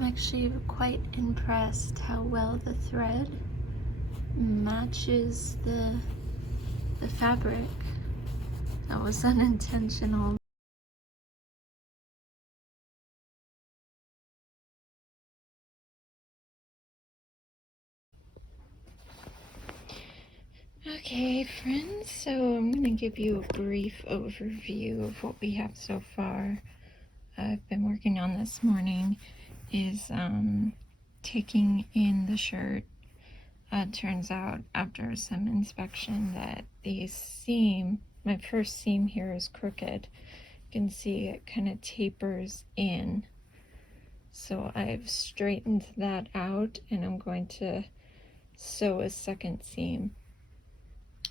I'm actually quite impressed how well the thread matches the fabric. That was unintentional. Okay, friends, so I'm going to give you a brief overview of what we have so far. I've been working on this morning is taking in the shirt. Turns out after some inspection that the seam, my first seam here is crooked. You can see it kind of tapers in. So I've straightened that out and I'm going to sew a second seam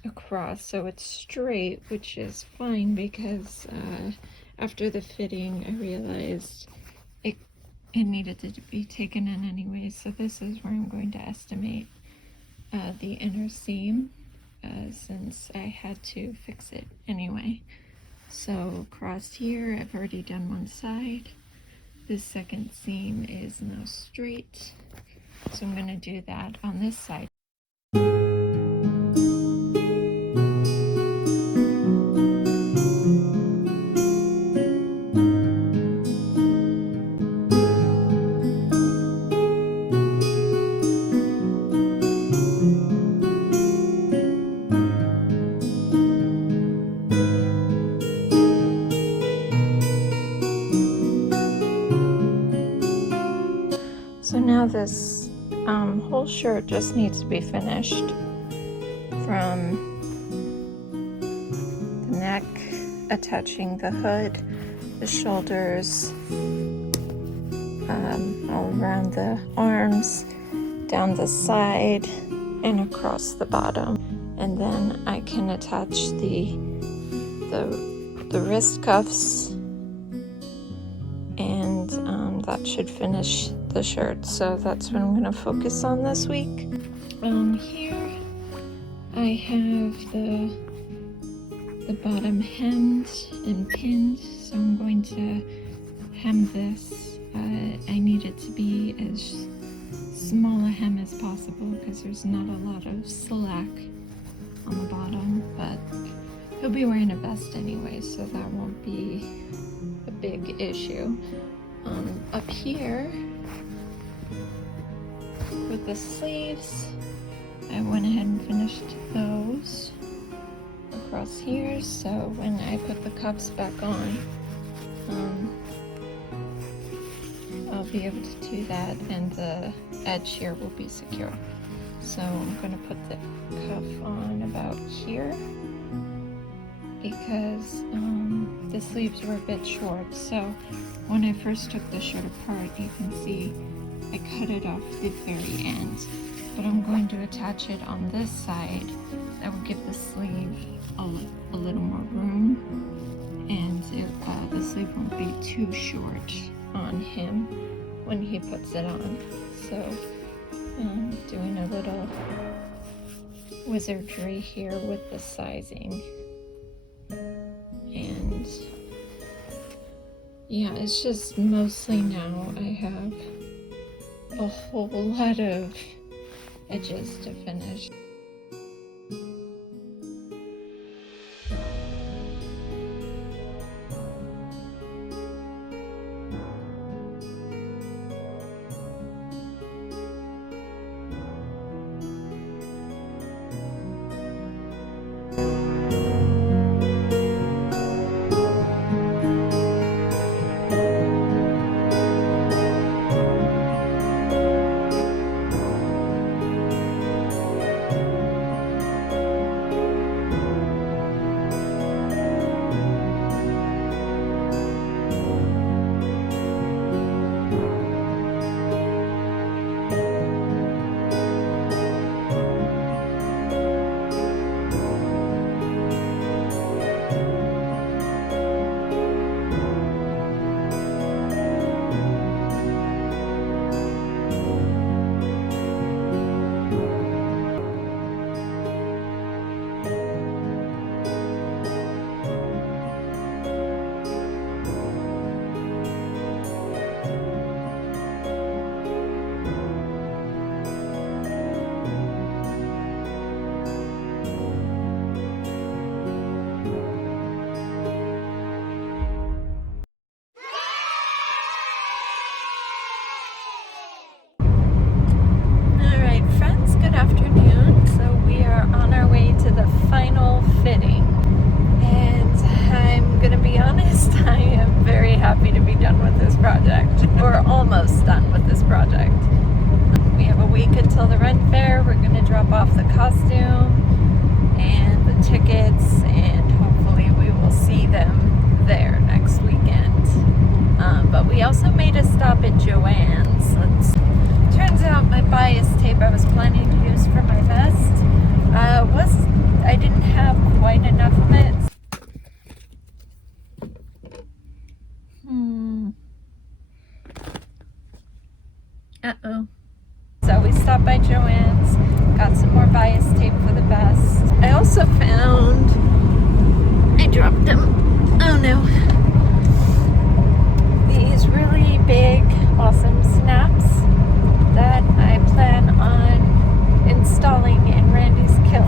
across so it's straight, which is fine because after the fitting I realized it needed to be taken in anyway. So this is where I'm going to estimate the inner seam since I had to fix it anyway. So across here I've already done one side. This second seam is now straight, so I'm going to do that on this side. So now this whole shirt just needs to be finished from the neck, attaching the hood, the shoulders, all around the arms, down the side, and across the bottom. And then I can attach the wrist cuffs, and that should finish the shirt. So that's what I'm going to focus on this week. Here I have the bottom hemmed and pinned, so I'm going to hem this. I need it to be as small a hem as possible because there's not a lot of slack on the bottom, but he'll be wearing a vest anyway, so that won't be a big issue. Up here with the sleeves, I went ahead and finished those across here, so when I put the cuffs back on, I'll be able to do that and the edge here will be secure. So I'm going to put the cuff on about here because the sleeves were a bit short. So when I first took the shirt apart, you can see I cut it off the very end. But I'm going to attach it on this side. That will give the sleeve a little more room, and the sleeve won't be too short on him when he puts it on. So doing a little wizardry here with the sizing. And yeah, it's just mostly now I have a whole lot of edges to finish. project. We're almost done with this project. We have a week until the Ren Fair. We're going to drop off the costume and the tickets, and hopefully we will see them there next weekend. But we also made a stop at Joann's. Turns out my bias tape I was planning to use for my vest I didn't have quite enough of it. Uh-oh. So we stopped by Joann's, got some more bias tape for the vest. I also found, I dropped them, oh no, these really big, awesome snaps that I plan on installing in Randy's kilt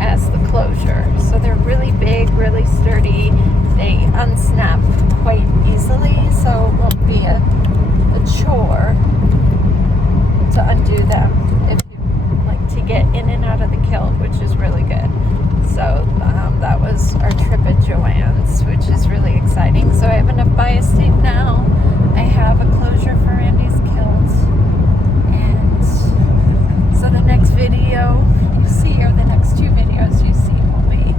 as the closure. So they're really big, really sturdy. They unsnap quite easily, so it won't be a chore to undo them if you like to get in and out of the kilt, which is really good. So that was our trip at Joann's, which is really exciting. So I have enough bias tape now. I have a closure for Randy's kilt, and so the next video you see, or the next two videos you see, will be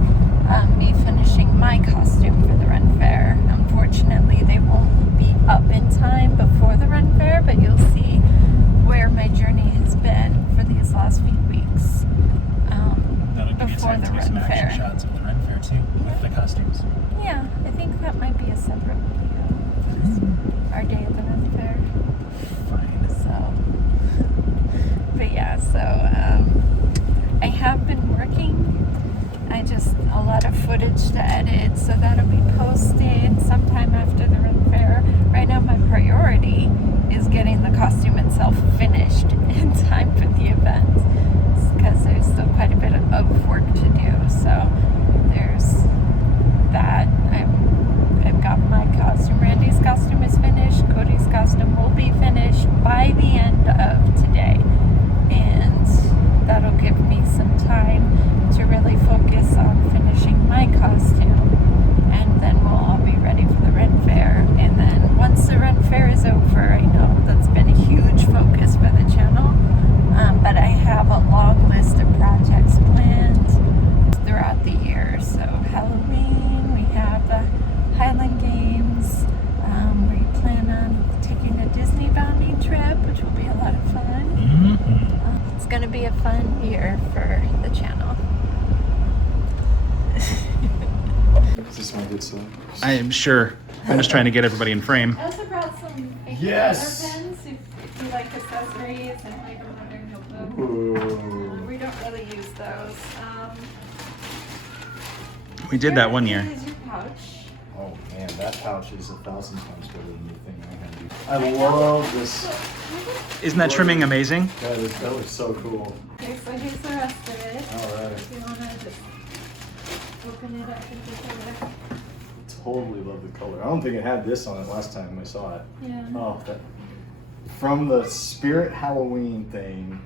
me finishing my costume for the Ren Fair. Unfortunately, they won't be up in time before the Ren Fair, but you'll see where my journey has been for these last few weeks before the Ren Fair. Shots of the Ren Fair too, with the costumes. Yeah, I think that might be a separate video. Our day at the Ren Fair. Fine. So, but yeah, so I have been working. A lot of footage to edit, so that'll be posted sometime after the Ren Fair. Right now my priority is getting the costume itself finished in time for the event, because there's still quite a bit of work to do. So there's that. I've got my costume. Randy's costume is finished. Cody's costume will be finished by the end of today, and that'll give me some time to really focus on finishing my costume, and then we'll all be ready for the Ren Fair. And then once the Ren Fair is over, I know that's been a huge focus for the channel, but I have a long list of projects planned throughout the year. So Halloween, we have the Highland Games, we plan on taking a Disney bounding trip, which will be a lot of fun. It's going to be a fun year for the channel. Is this my good stuff? I am sure. I'm just trying to get everybody in frame. I also brought some Yes! pens if you like accessories and like a modern notebook. Ooh. We don't really use those. We did that one year. Here's your pouch. Oh man, that pouch is 1,000 times better than the thing I had. I love this. Isn't that trimming amazing? That looks so cool. Okay, so here's the rest of it. Alright. If you want to just open it up and take a look. Totally love the color. I don't think it had this on it last time I saw it. Yeah. Oh, from the Spirit Halloween thing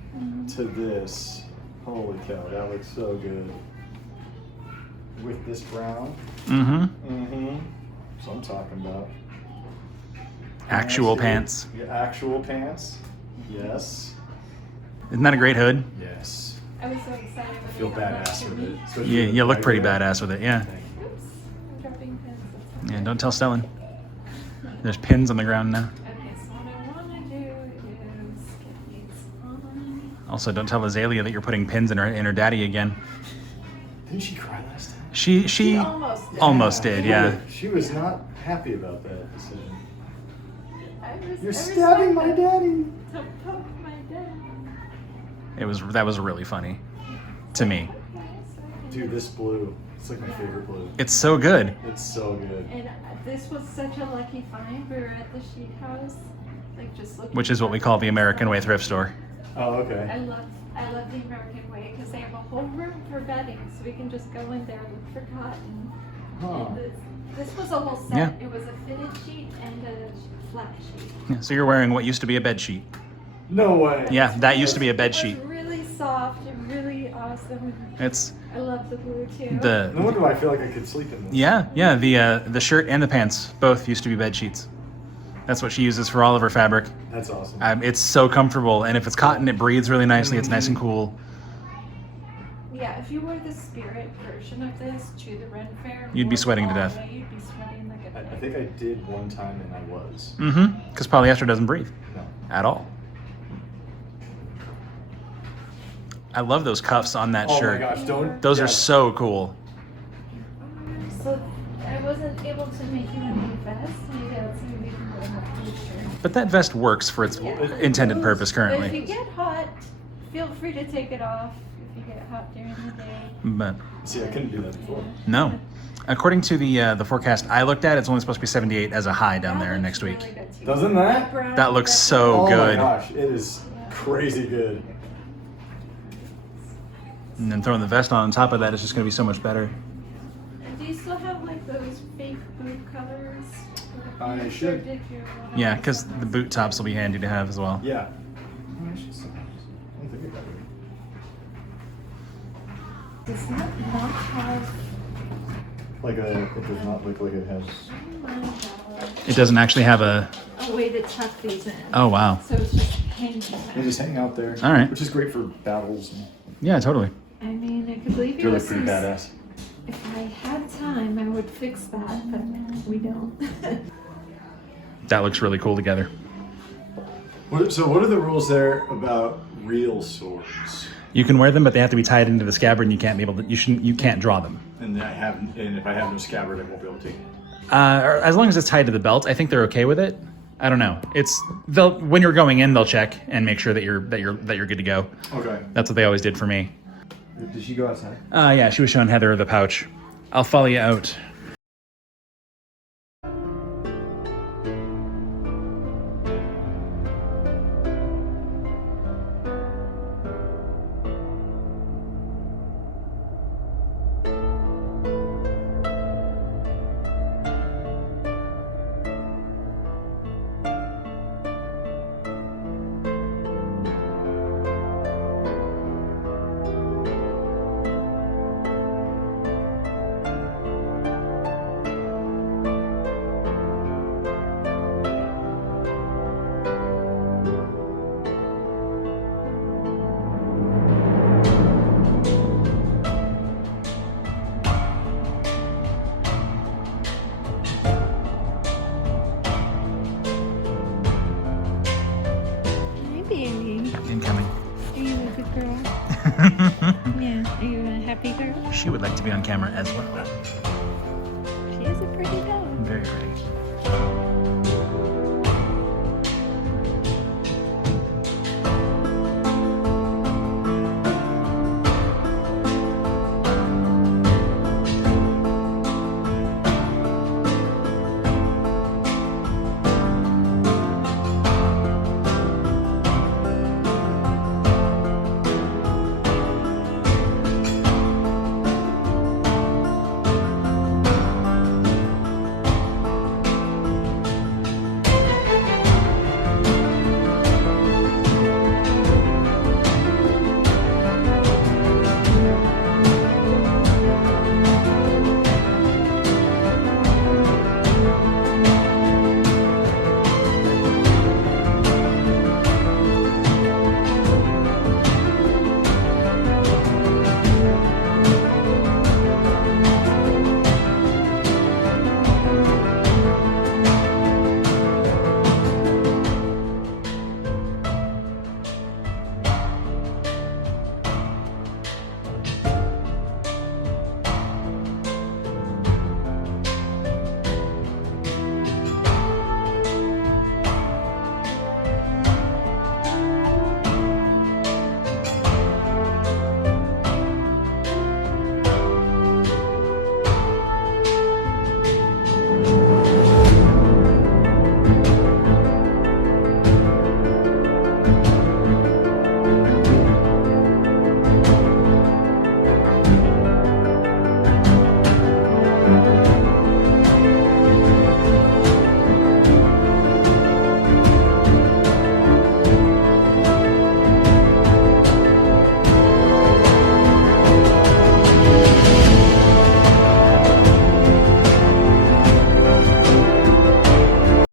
to this, holy cow, that looks so good. With this brown. So I'm talking about. Actual pants. Yeah, actual pants. Yes. Isn't that a great hood? Yes. I was so excited when I feel they got that badass to with me. it. especially with You look the pretty white badass with it, yeah. Oops, I'm dropping pins. Yeah, don't tell Stellan. There's pins on the ground now. Okay, so what I want to do is get these on. Also, don't tell Azalea that you're putting pins in her daddy again. Didn't she cry last time? She almost did, yeah. She was not happy about that decision. You're I stabbing my respect daddy. To poke my dad. That was really funny to me. Okay, so I can Dude, this blue, it's like my favorite blue. It's so good. It's so good. And this was such a lucky find. We were at the sheet house, like just looking. Which is what we call the American Way thrift store. Oh, okay. I love the American Way because they have a whole room for bedding, so we can just go in there, look for cotton. Huh. And this was a whole set. Yeah. It was a fitted sheet and a flat sheet. Yeah, so you're wearing what used to be a bed sheet. No way. Yeah, that used to be a bed sheet. It was really soft and really awesome. It's I love the blue too. No wonder why I feel like I could sleep in this. yeah, the shirt and the pants both used to be bed sheets. That's what she uses for all of her fabric. That's awesome. It's so comfortable, and if it's cotton, it breathes really nicely. It's nice and cool. Yeah, if you wore the spirit version of this to the Ren Fair, You'd be sweating to death. You'd be sweating like a I think I did one time and I was. Mm-hmm. Because polyester doesn't breathe No. at all. I love those cuffs on that Oh shirt. my gosh, don't. Those yeah. are so cool. So I wasn't able to make you a new vest. Maybe that's something we can go in the future. But that vest works for its intended purpose But if currently. you get hot, feel free to take it off if you get hot during the day. But See, I couldn't do that before. no. According to the forecast I looked at, it's only supposed to be 78 as a high down That there looks next week. really good too. Doesn't that? brown- That looks so Oh good. my gosh, it is crazy good. And then throwing the vest on top of that is just going to be so much better. And do you still have like those fake boot colors? I should. Yeah, because the boot tops will be handy to have as well. Yeah. I should say- I don't think I got it. Does not have. It does not look like it has. Oh my God. It doesn't actually have a... A way to tuck these in. Oh, wow. So it's just hanging. They just hang out there. All right. Which is great for battles. Yeah, totally. I mean, I could believe It's you. really pretty badass. If I had time, I would fix that, but we don't. That looks really cool together. So what are the rules there about real swords? You can wear them, but they have to be tied into the scabbard, and you can't be able to. You can't draw them. And if I have no scabbard, I won't be able to. As long as it's tied to the belt, I think they're okay with it. I don't know. When you're going in, they'll check and make sure that you're good to go. Okay. That's what they always did for me. Did she go outside? Yeah, she was showing Heather the pouch. I'll follow you out. Hi, baby. Incoming. Are you a good girl? Yeah. Are you a happy girl? She would like to be on camera as well.